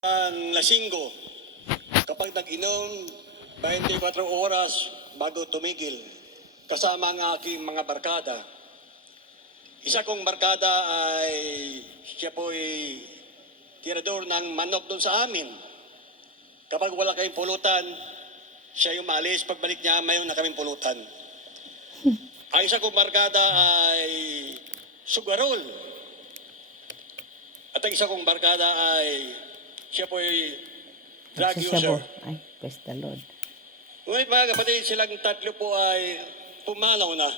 Ang lasinggo, kapag nag-inom, 24 oras bago tumigil, kasama ang aking mga barkada. Isa kong barkada ay siya po ay tirador ng manok doon sa amin. Kapag wala kayong pulutan, siya yung maalis. Pagbalik niya, mayroon na kaming pulutan. Ang isa kong barkada ay sugarol. At ang isa kong barkada ay siya po ay drug user. Ay, praise the Lord. Ngunit mga kapatid, silang tatlo po ay pumanaw na.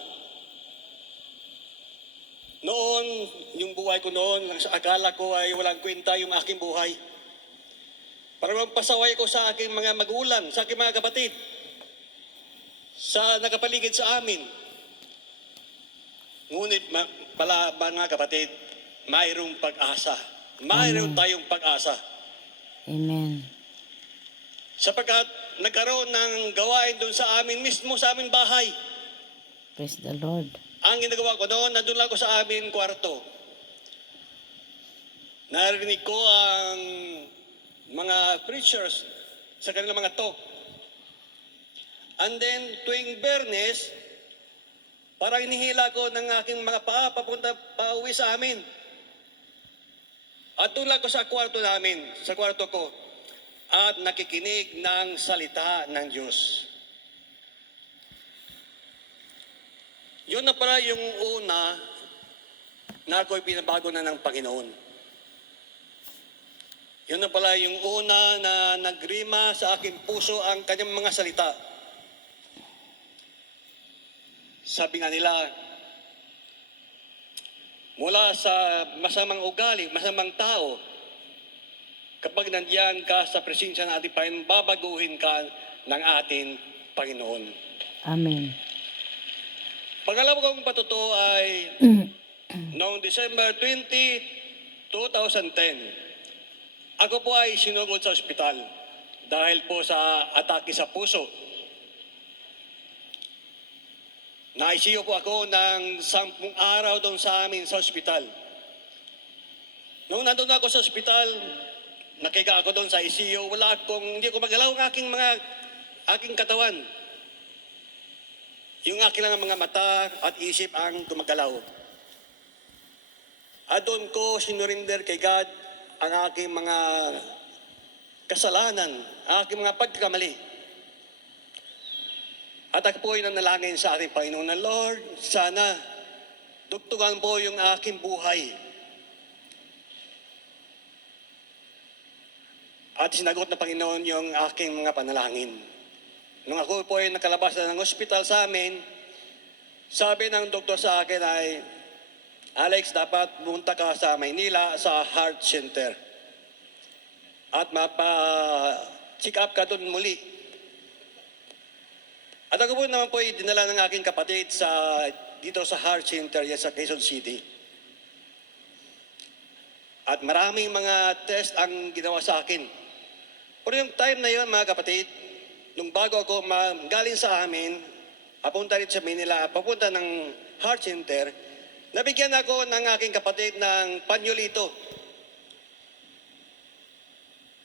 Noon, yung buhay ko noon, sa akala ko ay walang kwenta yung aking buhay. Parang pasaway ko sa aking mga magulang, sa aking mga kapatid, sa nakapaligid sa amin. Ngunit ma, pala mga kapatid, mayroong pag-asa. Mayroon tayong pag-asa. Amen. Sapagkat nagkaroon ng gawain doon sa amin mismo, sa aming bahay. Praise the Lord. Ang ginagawa ko noon, nandun lang ako sa aming kwarto. Narinig ko ang mga preachers sa kanilang mga talk. And then, tuwing Bernes, parang inihila ko ng aking mga paa papunta pa uwi sa amin. At lang ako sa kwarto namin, sa kwarto ko, at nakikinig ng salita ng Diyos. Yun na pala yung una na ako'y pinabago na ng Panginoon. Yun na pala yung una na nagrima sa aking puso ang kanyang mga salita. Sabi nga nila, mula sa masamang ugali, masamang tao, kapag nandiyan ka sa presensya ng ating Panginoon, babaguhin ka ng ating Panginoon. Amen. Pangalawa kong patuto ay noong December 20, 2010, ako po ay sinugod sa ospital dahil po sa atake sa puso. Na-ICU po ako ng sampung araw doon sa amin sa ospital. Noong nandun ako sa ospital, nakiga ako doon sa ICU, wala akong, hindi ko magalaw ang aking mga, aking katawan. Yung aking lang mga mata at isip ang gumagalaw. At doon ko sinurinder kay God ang aking mga kasalanan, ang aking mga pagkakamali. At ako po ay nanalangin sa ating Panginoon na, Lord, sana dugtungan po yung aking buhay. At sinagot na Panginoon yung aking mga panalangin. Nung ako po ay nakalabas na ng ospital sa amin, sabi ng doktor sa akin ay, Alex, dapat pumunta ka sa Maynila sa heart center. At mapa-check up ka doon muli. At ako po naman po ay dinala ng aking kapatid sa, dito sa heart center yan sa Quezon City. At maraming mga test ang ginawa sa akin. Pero yung time na yun, mga kapatid, nung bago ako galing sa amin, papunta rin sa Manila, papunta ng heart center, nabigyan ako ng aking kapatid ng panyolito.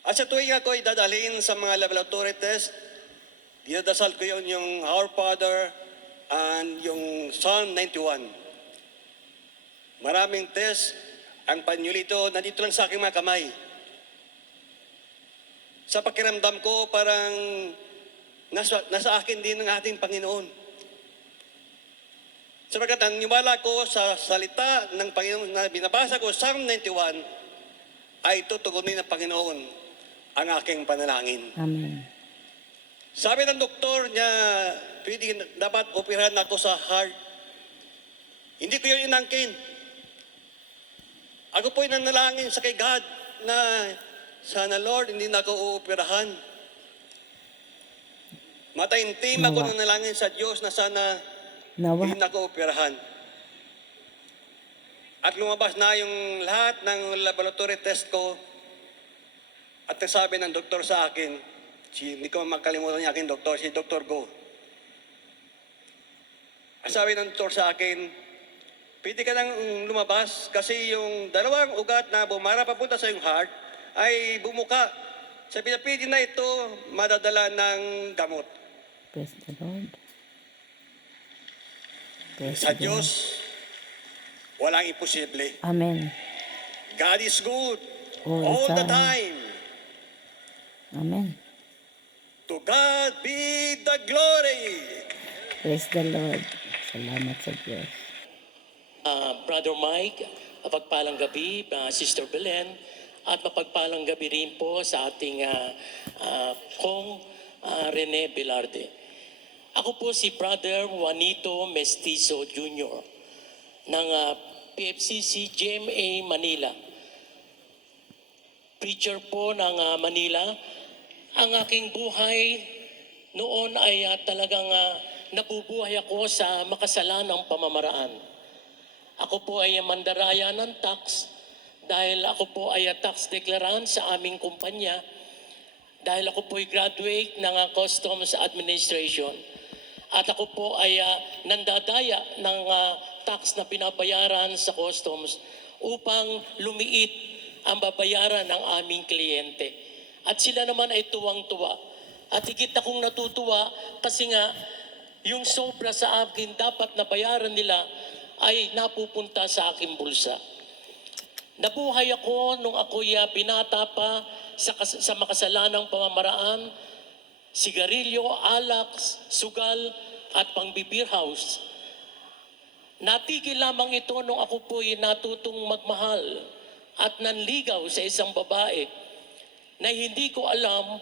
At sa tuwing ako ay dadalhin sa mga laboratory test, dinadasal ko yun yung Our Father and yung Psalm 91. Maraming test, ang panyolito nandito lang sa aking mga kamay. Sa pakiramdam ko, parang nasa, nasa akin din ng ating Panginoon. Sapagkat ang niwala ko sa salita ng Panginoon na binabasa ko, Psalm 91, ay tutugunin ng Panginoon ang aking panalangin. Amen. Sabi ng doktor niya, pwede, dapat operahan ako sa heart. Hindi ko yun inangkin. Ako po'y nanalangin sa kay God na sana Lord, hindi na ako uoperahan. Mataimtim ako Nawa. ng nalangin sa Diyos na sana Nawa. hindi na ako operahan. At lumabas na yung lahat ng laboratory test ko at sabi ng doktor sa akin, si, hindi ko makalimutan yung aking doktor, si Dr. Go. Ang sabi ng doktor sa akin, pwede ka nang lumabas kasi yung dalawang ugat na bumara papunta sa iyong heart ay bumuka. Sa pinapili na ito, madadala ng gamot. Praise the Lord. Praise Sa the Lord. Diyos, walang imposible. Amen. God is good All the all the time. time. Amen. To God be the glory. Praise the Lord. Salamat sa Diyos. Ah, Brother Mike, mapagpalang gabi, ah, Sister Belen, at mapagpalang gabi rin po sa ating uh, Kong ah, Rene Velarde. Ako po si Brother Juanito Mestizo Jr. ng ah, PFCC GMA Manila. Preacher po ng ah, Manila. Ang aking buhay noon ay ah, talagang ah, nabubuhay ako sa makasalanang pamamaraan. Ako po ay mandaraya ng tax dahil ako po ay tax declarant sa aming kumpanya dahil ako po ay graduate ng uh, Customs Administration at ako po ay uh, nandadaya ng uh, tax na pinabayaran sa customs upang lumiit ang babayaran ng aming kliyente. At sila naman ay tuwang-tuwa. At higit akong natutuwa kasi nga yung sobra sa akin dapat na bayaran nila ay napupunta sa aking bulsa. Nabuhay ako nung ako'y ah, binata pa sa, sa makasalanang pamamaraan, sigarilyo, alak, sugal, at pang-beer house. Natigil lamang ito nung ako po'y natutong magmahal at nanligaw sa isang babae na hindi ko alam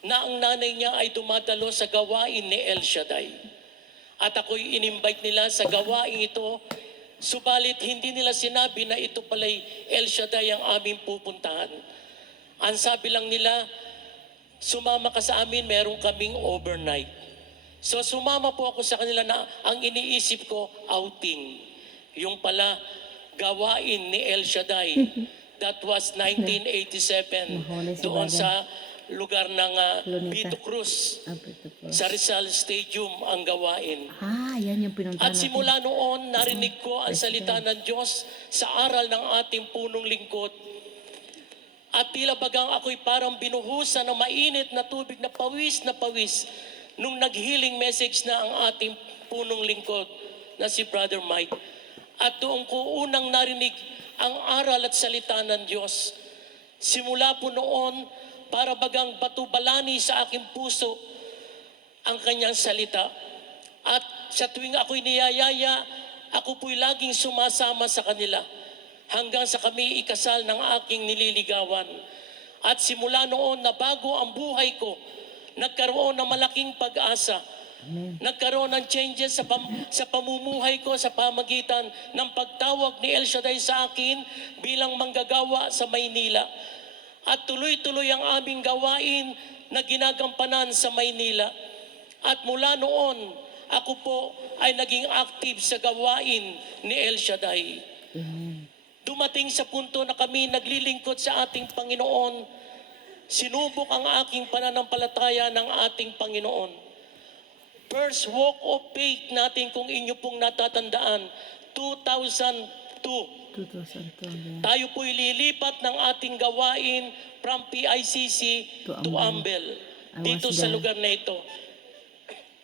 na ang nanay niya ay dumadalo sa gawain ni El Shaddai. At ako'y inimbite nila sa gawain ito, subalit hindi nila sinabi na ito pala'y El Shaddai ang aming pupuntahan. Ang sabi lang nila, sumama ka sa amin, meron kaming overnight. So sumama po ako sa kanila na ang iniisip ko, outing. Yung pala, gawain ni El Shaddai. That was 1987 Mahuli si doon sa lugar ng uh. Vito Cruz. Ah, po. Sa Rizal Stadium ang gawain. Ah, yan yung pinuntahan At simula noon, narinig ko ang salita ng Diyos sa aral ng ating punong lingkod. At tila bagang ako'y parang binuhusan ng mainit na tubig na pawis na pawis nung nag-healing message na ang ating punong lingkod na si Brother Mike. At doon ko unang narinig ang aral at salita ng Diyos. Simula po noon, para bagang batubalani sa aking puso ang kanyang salita. At sa tuwing ako'y niyayaya, ako po'y laging sumasama sa kanila hanggang sa kami ikasal ng aking nililigawan. At simula noon na bago ang buhay ko, nagkaroon ng malaking pag-asa. Nagkaroon ng changes sa, pam- sa pamumuhay ko sa pamagitan ng pagtawag ni El Shaddai sa akin bilang manggagawa sa Maynila. At tuloy-tuloy ang aming gawain na ginagampanan sa Maynila. At mula noon, ako po ay naging active sa gawain ni El Shaddai. Dumating sa punto na kami naglilingkod sa ating Panginoon. Sinubok ang aking pananampalataya ng ating Panginoon. First walk of faith natin kung inyo pong natatandaan, 2002. 2012. Tayo po ililipat ng ating gawain from PICC To to Ambel. Dito was sa there. lugar na ito.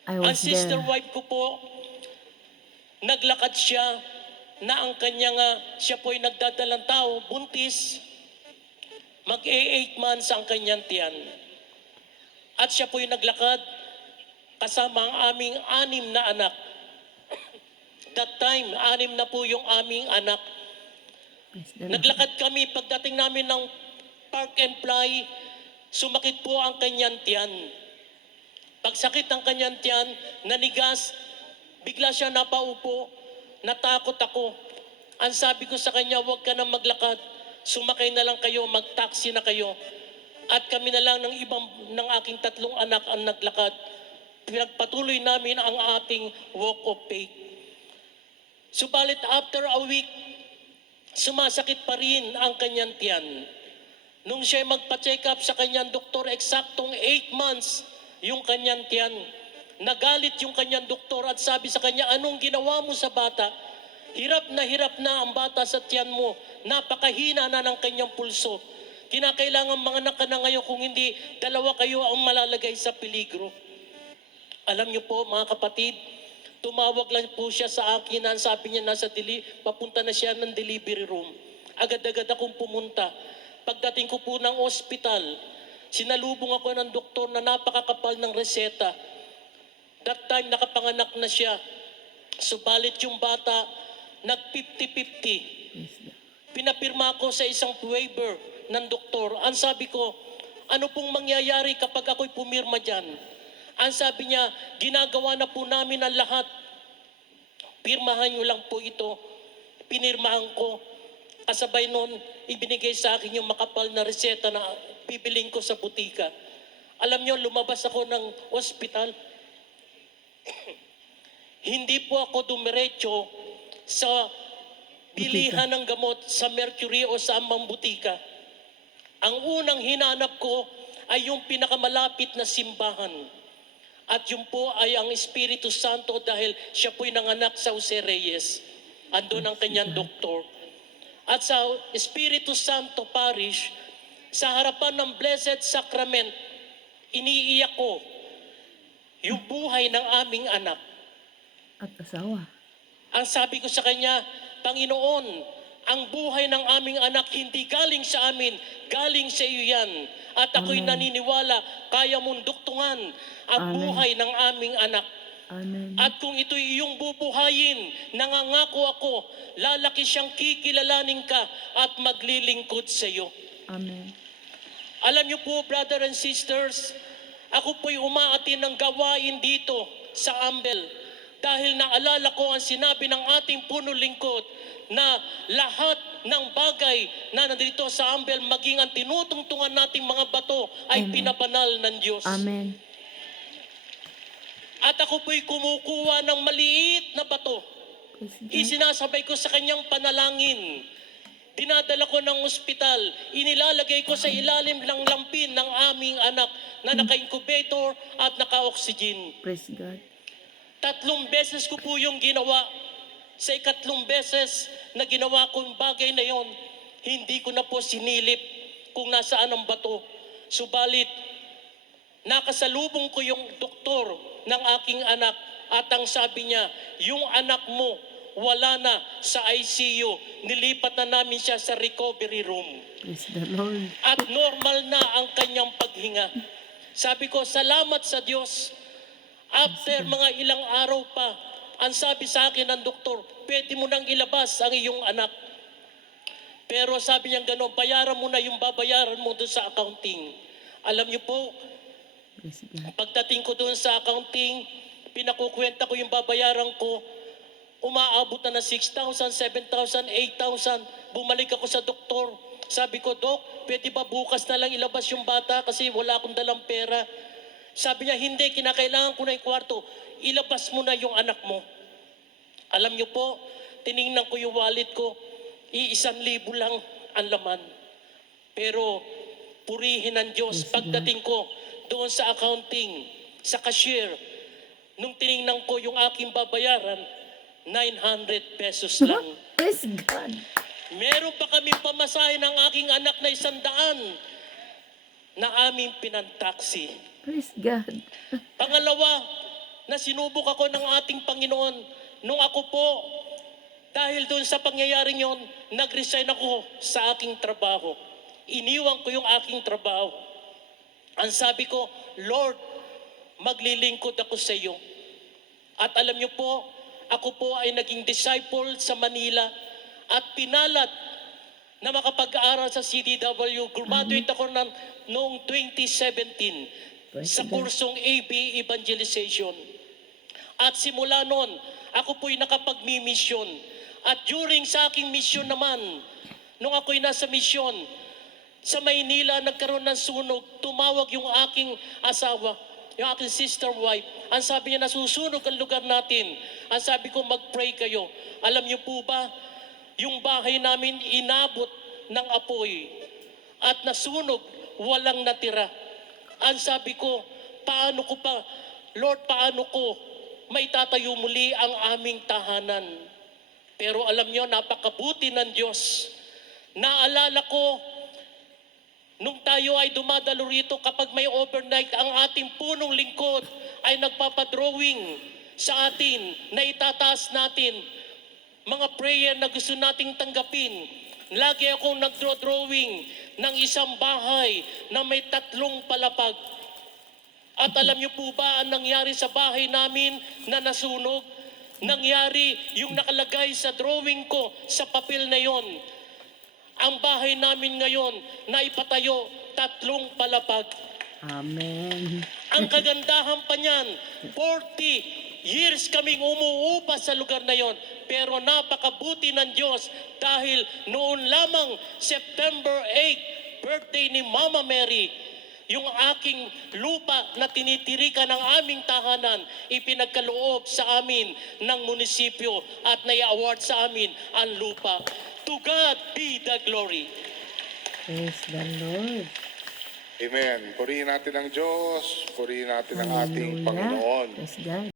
Ang sister there. wife ko po, naglakad siya na ang kanyang, ah, siya po ay nagdadalang tao, buntis, mag-8 months ang kanyang tiyan. At siya po ay naglakad kasama ang aming anim na anak. That time, anim na po yung aming anak. Naglakad kami pagdating namin ng park and fly, sumakit po ang kanyang tiyan. Pagsakit ng kanyang tiyan, nanigas, bigla siya napaupo, natakot ako. Ang sabi ko sa kanya, huwag ka na maglakad, sumakay na lang kayo, mag-taxi na kayo. At kami na lang ng ibang ng aking tatlong anak ang naglakad. Pinagpatuloy namin ang ating walk of faith. Subalit after a week, sumasakit pa rin ang kanyang tiyan. Nung siya magpa-check up sa kanyang doktor, eksaktong 8 months yung kanyang tiyan. Nagalit yung kanyang doktor at sabi sa kanya, anong ginawa mo sa bata? Hirap na hirap na ang bata sa tiyan mo. Napakahina na ng kanyang pulso. Kinakailangan mga anak ka na ngayon kung hindi dalawa kayo ang malalagay sa peligro. Alam niyo po mga kapatid, tumawag lang po siya sa akin na sabi niya nasa deli, papunta na siya ng delivery room. Agad-agad akong pumunta. Pagdating ko po ng ospital, sinalubong ako ng doktor na napakakapal ng reseta. That time nakapanganak na siya. Subalit yung bata, nag 50-50 pinapirma ko sa isang waiver ng doktor. Ang sabi ko, ano pong mangyayari kapag ako'y pumirma dyan? Ang sabi niya, ginagawa na po namin ang lahat. Pirmahan niyo lang po ito. Pinirmahan ko. Kasabay noon, ibinigay sa akin yung makapal na reseta na bibiling ko sa butika. Alam niyo, lumabas ako ng ospital. Hindi po ako dumiretso sa bilihan ng gamot sa Mercury o sa amang butika. Ang unang hinanap ko ay yung pinakamalapit na simbahan. At yun po ay ang Espiritu Santo dahil siya po'y nanganak sa Jose Reyes. Andun ang kanyang doktor. At sa Espiritu Santo Parish, sa harapan ng Blessed Sacrament, iniiyak ko yung buhay ng aming anak. At asawa. Ang sabi ko sa kanya, Panginoon, ang buhay ng aming anak hindi galing sa amin, galing sa iyo yan. At ako'y Amen. naniniwala, kaya mong duktungan ang Amen. buhay ng aming anak. Amen. At kung ito'y iyong bubuhayin, nangangako ako, lalaki siyang kikilalanin ka at maglilingkod sa iyo. Amen. Alam niyo po, brother and sisters, ako po'y umaatin ng gawain dito sa Ambel dahil naalala ko ang sinabi ng ating puno lingkod na lahat ng bagay na nandito sa Ambel, maging ang tinutungtungan nating mga bato ay Amen. pinabanal ng Diyos. Amen. At ako po'y kumukuha ng maliit na bato. Isinasabay ko sa kanyang panalangin. Dinadala ko ng ospital. Inilalagay ko sa ilalim ng lampin ng aming anak na naka-incubator at naka-oxygen. Praise God. Tatlong beses ko po yung ginawa. Sa ikatlong beses na ginawa ko yung bagay na yon, hindi ko na po sinilip kung nasaan ang bato. Subalit, nakasalubong ko yung doktor ng aking anak at ang sabi niya, yung anak mo wala na sa ICU. Nilipat na namin siya sa recovery room Praise the Lord. at normal na ang kanyang paghinga. Sabi ko, salamat sa Diyos. After mga ilang araw pa, ang sabi sa akin ng doktor, pwede mo nang ilabas ang iyong anak. Pero sabi niya gano'n, bayaran mo na yung babayaran mo doon sa accounting. Alam niyo po, pagdating ko doon sa accounting, pinakukwenta ko yung babayaran ko, umaabot na ng 6,000, 7,000, 8,000. Bumalik ako sa doktor. Sabi ko, Dok, pwede ba bukas na lang ilabas yung bata kasi wala akong dalang pera. Sabi niya, hindi, kinakailangan ko na yung kwarto. Ilabas mo na yung anak mo. Alam niyo po, tiningnan ko yung wallet ko, iisang libo lang ang laman. Pero purihin ng Diyos. Pagdating ko doon sa accounting, sa cashier, nung tiningnan ko yung aking babayaran, 900 pesos lang. Praise God. Meron pa kami pamasahe ng aking anak na isang daan na aming pinantaksi. Praise God. Pangalawa, na sinubok ako ng ating Panginoon nung ako po, dahil doon sa pangyayaring yon, nag-resign ako sa aking trabaho. Iniwan ko yung aking trabaho. Ang sabi ko, Lord, maglilingkod ako sa iyo. At alam niyo po, ako po ay naging disciple sa Manila at pinalat na makapag-aaral sa CDW. Graduate ako ng, noong 2017 Praise sa kursong AB Evangelization. At simula noon, ako po'y nakapagmi-mission. At during sa aking mission naman, nung ako'y nasa mission, sa Maynila nagkaroon ng sunog, tumawag yung aking asawa, yung aking sister wife. Ang sabi niya, nasusunog ang lugar natin. Ang sabi ko, mag-pray kayo. Alam niyo po ba, yung bahay namin inabot ng apoy at nasunog, walang natira. Ang sabi ko, paano ko pa, Lord, paano ko maitatayo muli ang aming tahanan? Pero alam niyo, napakabuti ng Diyos. Naalala ko Nung tayo ay dumadalo rito kapag may overnight, ang ating punong lingkod ay nagpapadrawing sa atin na itataas natin mga prayer na gusto nating tanggapin. Lagi akong nagdraw-drawing ng isang bahay na may tatlong palapag. At alam niyo po ba ang nangyari sa bahay namin na nasunog? Nangyari yung nakalagay sa drawing ko sa papel na yon. Ang bahay namin ngayon na ipatayo tatlong palapag. Amen. Ang kagandahan pa niyan, 40 years kaming umuupa sa lugar na yon. Pero napakabuti ng Diyos dahil noon lamang September 8, birthday ni Mama Mary, yung aking lupa na tinitirikan ng aming tahanan, ipinagkaloob sa amin ng munisipyo at nai-award sa amin ang lupa. To God be the glory. Praise the Lord. Amen. Purihin natin ang Diyos. Purihin natin ang ating Hallelujah. Panginoon. Praise God.